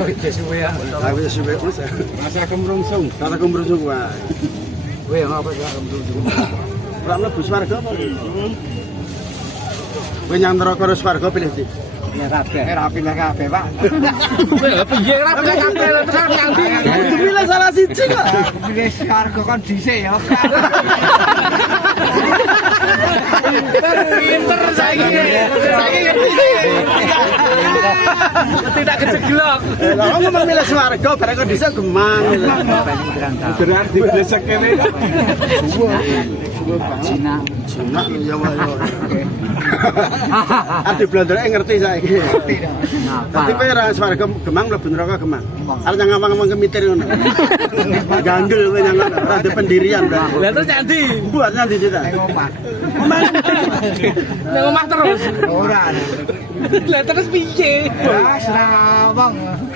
Awit suwe wis. Rasa kemrungsung. Kata kumrungsung wae. Weh, ngapa sih kemrungsung? Ora mlebu swarga apa? Kowe nyantara karo swarga pilih ndi? Ya kabeh. Rapi lah kabeh, Pak. Piye ra pilih kabeh terus nganti. Kudu pilih salah siji kok. Pilih swarga kon dhisik ya. Pinter saiki. Saiki ngerti. Tidak keceglok. Lah wong memilih swarga bareng kok dhisik gemang. Berarti desek kene. Cina. Cina ya wae. Ade blondreke ngerti saiki. Tapi kowe ora swarga gemang mlebu neraka gemang. Arep ngomong-ngomong kemitir ngono. Gandul kowe nang ora ada pendirian. Lah terus nyandi. Buat nanti kita. Ning omah. Nang omah terus. Ora. Lah terus piye? Ya, serabang.